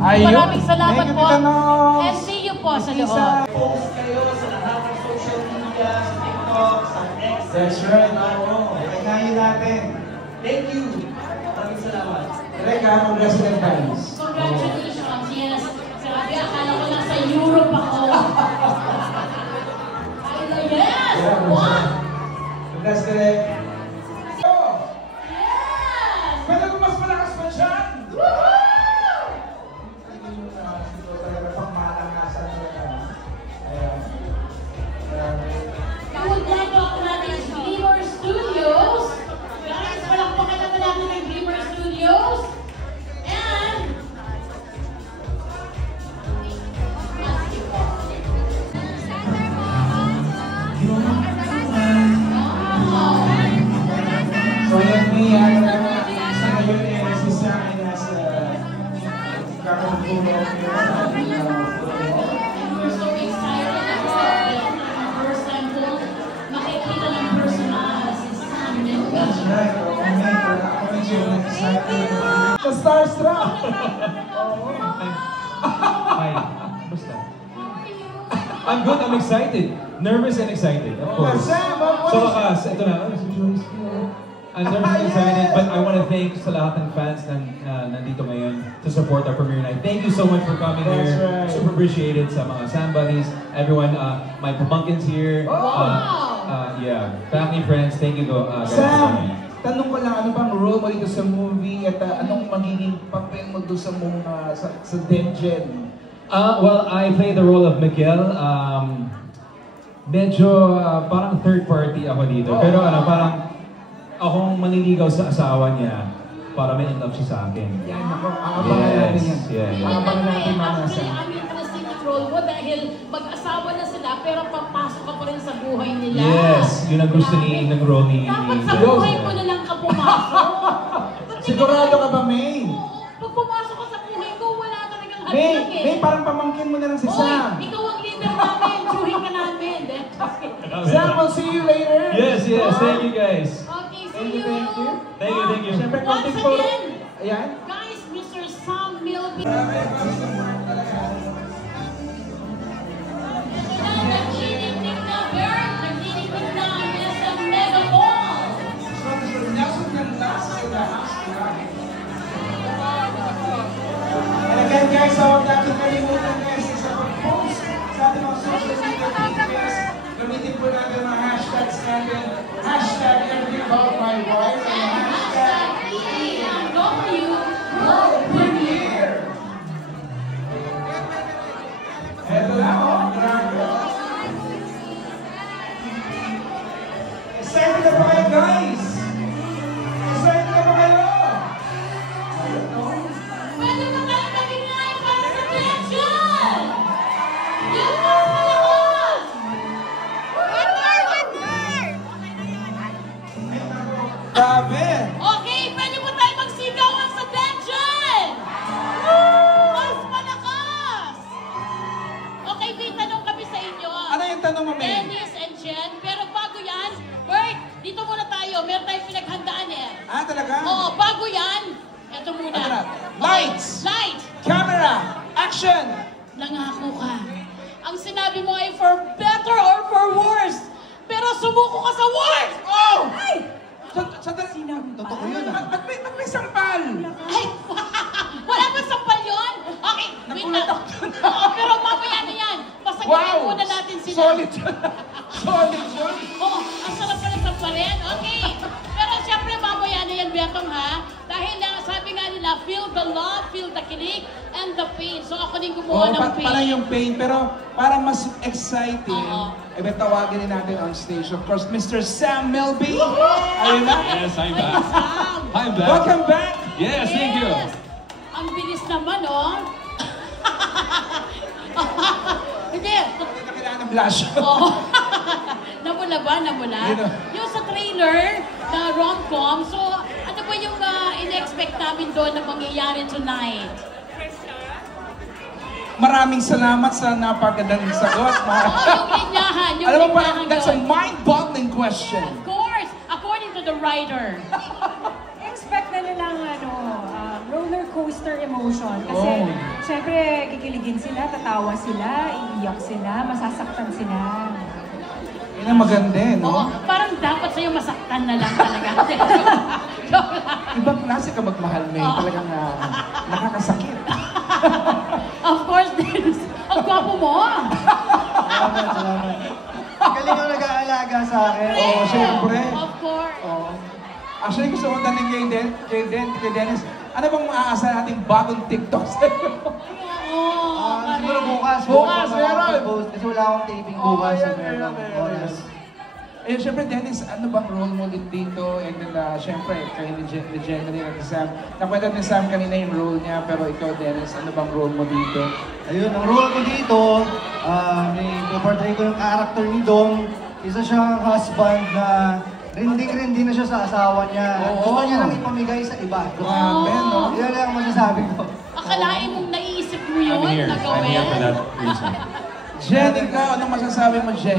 Maraming salamat po. Tanong. And see you po sa loob. Post kayo sa lahat ng social media, sa TikTok, sa X. That's right. Kinayin natin. Thank you. Maraming salamat. Reka, President Times. Congratulations. Yes. Sabi, akala ko nasa Europe ako. Yes! What? President. Yes! Pwede ko mas malakas pa dyan? Kamudyado ako natin sa Glimmer Studios. Guys, palakpakan naman natin ng Glimmer Studios. And... So yan may sa ngayon eh, si Sam ay nasa kakatulog We're so excited about the first time po makikita ng personal si Sam Mendes. That's right. Ako medyo excited. The starstruck! Hi. Basta. I'm good, I'm excited. Nervous and excited, of course. Sam, Sa wakas, ito na. I'm nervous and excited, but I want to thank sa lahat ng fans na nandito ngayon to support our premiere night. Thank you so much for coming here. That's right. Super appreciated sa mga Sam buddies, everyone, my pamangkins here. Yeah, family, friends, thank you guys. Sam, tanong ko lang, ano bang role mo dito sa movie at anong magiging papel mo doon sa mga sa Dengen? Well, I play the role of Miguel. Medyo parang third party ako dito. Pero parang akong maniligaw sa asawa niya para may in love siya sa akin. Yan, ako. Aabangan natin yan. Yeah. Aabangan natin mga Actually, Sam. ang interesting ng role mo dahil mag-asawa na sila pero papasok ka pa rin sa buhay nila. Yes, yun ang gusto ng role ni Dapat sa buhay mo na lang ka pumasok. Sigurado ka ba, May? Oo, pag pumasok ka sa buhay ko, wala talagang May, halik eh. May, parang pamangkin mo na lang si Oy, Sam. ikaw ang leader namin, tsuhin ka namin. Sam, we'll see you later. Yes, thank you guys. Okay, Thank see you, you. thank you. Thank you. Siyempre, Once konting photo. again, Ayan. guys, Mr. Sam Milby. Naglilinig na Bert, naglilinig na Nessa Mega Mall. And again, guys, huwag natin kalimutan guys sa pag-post sa ating mga social media pages. Gamitin po natin ang hashtags natin. Hashtag everything about my wife. And hashtag EMW World Premiere. Eto lang, oh. Grabe. Excited na ba kayo, guys? Excited na ba kayo? Ayun, no? Pwede ba kayo maging live para sa Tension? Yun na malakas! Grabe! Okay, pwede mo tayo magsigawan sa Tension! Mas malakas! Okay, may tanong kami sa inyo. Ano yung tanong mo, May? Dennis and Jen, pero bago yan, Bert, dito muna tayo. Meron tayong pinaghandaan eh. Ah, talaga? Oo, bago yan, eto muna. Ano na? Okay, Lights! Light! Camera! Action! Nangako ka. Ang sinabi mo ay for better or for worse. Pero sumuko ka sa worse! Oh! Ay! Sandali. Totoo yun. Ba't may sampal? Ay! Wala ba sampal yun? Okay, wait na. Oo, pero mamaya na yan. Pasagitin muna natin sila. Solid yun. Solid yun. Oo, ang sarap pala sampalin. Okay. Pero siyempre mamaya na yan, Betong, ha? Dahil sabi nga nila, feel the love, feel the kilig, and the pain. So ako din gumawa ng pain. Parang yung pain, pero parang mas exciting. Oo. Eh, tawagin din natin on stage. Of course, Mr. Sam Milby. Ayun na. Yes, I'm Ay, back. Sam. I'm back. Welcome back. Yes, thank you. Yes. Ang bilis naman, oh. Hindi. Hindi na kailangan ng blush. Oo. Namula ba? Namula? Yun, oh. Yung sa trailer na rom-com, so ano ba yung in-expect namin doon na mangyayari tonight? Maraming salamat sa napagandang sagot. Oo, yung linyahan. Yung Alam mo pa, linyahan that's a doon. mind-boggling question. Of course, according to the writer. Expect na nilang roller coaster emotion. Kasi, syempre, kikiligin sila, tatawa sila, iiyak sila, masasaktan sila. Yun ang maganda eh, Oo, no? parang dapat sa'yo masaktan na lang talaga. Joke lang. Ibang klase ka magmahal, May. Talagang nakakasakit. Of course, Dennis. Ang gwapo mo. Salamat. Galing ang nag-aalaga sa akin. Oo, syempre. Of course. Oo. Actually, gusto ko tanong kay Dennis, ano bang maaasahan nating bagong TikTok sa'yo? Oo. Siguro bukas. Bukas, ako meron. mag-post Kasi wala akong taping bukas. Oh, so yeah, meron meron. akong oras. Eh, syempre, Dennis, ano bang role mo dito? And then, syempre, kayo ni Jenny at ni Sam. Nakwenta ni Sam kanina yung role niya, pero ikaw, Dennis, ano bang role mo dito? Ayun, ang role ko dito, portray ko yung character ni Dom. Isa siyang husband na rinding-rindi na siya sa asawa niya. Oo. Gusto niya nang ipamigay sa iba. Grabe, no? Yan lang ang masasabi ko. Akalain mong naiisip mo yun I'm here. na I'm here for gawin? that reason. Jen, ikaw, anong masasabi mo, Jen?